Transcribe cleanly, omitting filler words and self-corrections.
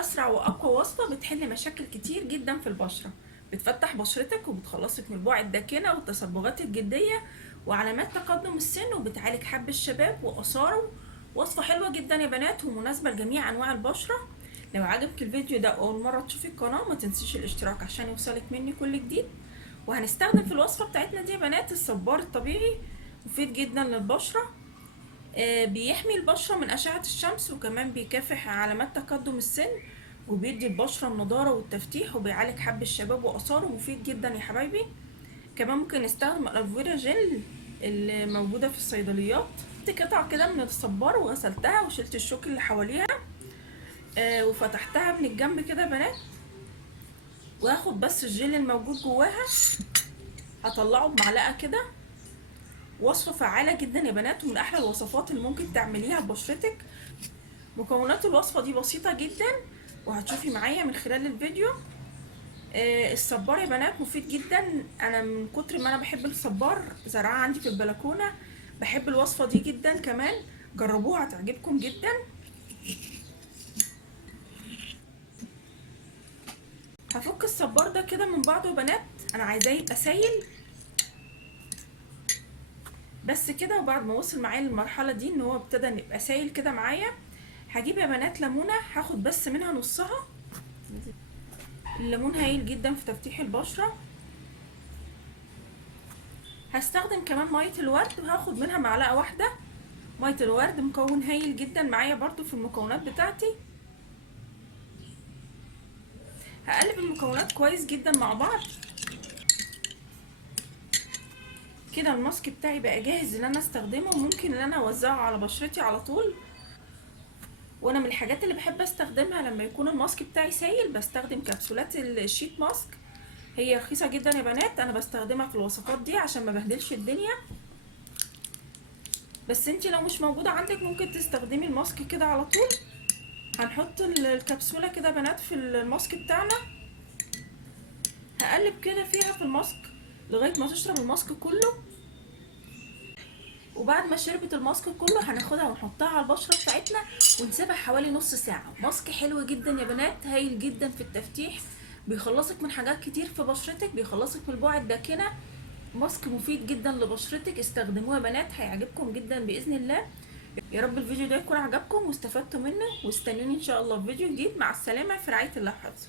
اسرع واقوى وصفه بتحل مشاكل كتير جدا في البشره، بتفتح بشرتك وبتخلصك من البقع الداكنه والتصبغات الجلديه وعلامات تقدم السن، وبتعالج حب الشباب واثاره. وصفه حلوه جدا يا بنات ومناسبه لجميع انواع البشره. لو عجبك الفيديو ده اول مره تشوفي القناه ما تنسيش الاشتراك عشان يوصلك مني كل جديد. وهنستخدم في الوصفه بتاعتنا دي يا بنات الصبار الطبيعي، مفيد جدا للبشره. بيحمي البشرة من أشعة الشمس، وكمان بيكافح علامات تقدم السن، وبيدي البشرة النضارة والتفتيح، وبيعالج حب الشباب وآثاره. مفيد جدا يا حبايبي. كمان ممكن نستخدم الألوفيرا جل اللي موجودة في الصيدليات. جبت قطع كده من الصبار وغسلتها وشلت الشوك اللي حواليها، وفتحتها من الجنب كده يا بنات، وهاخد بس الجل الموجود جواها هطلعه بمعلقة كده. وصفة فعالة جدا يا بنات ومن أحلى الوصفات اللي ممكن تعمليها لبشرتك. مكونات الوصفة دي بسيطة جدا وهتشوفي معايا من خلال الفيديو. الصبار يا بنات مفيد جدا. انا من كتر ما انا بحب الصبار زرعاه عندي في البلكونة، بحب الوصفة دي جدا. كمان جربوها هتعجبكم جدا. هفك الصبار ده كده من بعضه يا بنات، انا عايزاه يبقى سايل بس كده. وبعد ما وصل معايا للمرحلة دي ان هو ابتدى يبقى سايل كده معايا، هجيب يا بنات ليمونة هاخد بس منها نصها. الليمون هايل جدا في تفتيح البشرة. هستخدم كمان مية الورد وهاخد منها معلقة واحدة. مية الورد مكون هايل جدا معايا برضو في المكونات بتاعتي. هقلب المكونات كويس جدا مع بعض كده. الماسك بتاعي بقى جاهز ان انا استخدمه، وممكن ان انا اوزعه على بشرتي على طول. وانا من الحاجات اللي بحب استخدمها لما يكون الماسك بتاعي سايل بستخدم كبسولات الشيت ماسك. هي رخيصة جدا يا بنات، انا بستخدمها في الوصفات دي عشان ما بهدلش الدنيا. بس انتي لو مش موجودة عندك ممكن تستخدمي الماسك كده على طول. هنحط الكبسولة كده بنات في الماسك بتاعنا، هقلب كده فيها في الماسك لغاية ما تشرب الماسك كله. وبعد ما شربت الماسك كله هناخدها ونحطها على البشرة بتاعتنا ونسيبها حوالي نص ساعة. ماسك حلو جدا يا بنات، هايل جدا في التفتيح، بيخلصك من حاجات كتير في بشرتك، بيخلصك من البقع الداكنة. ماسك مفيد جدا لبشرتك، استخدموه يا بنات هيعجبكم جدا بإذن الله. يا رب الفيديو ده يكون عجبكم واستفدتوا منه، واستنوني ان شاء الله في فيديو جديد. مع السلامة، في رعاية الله وحفظه.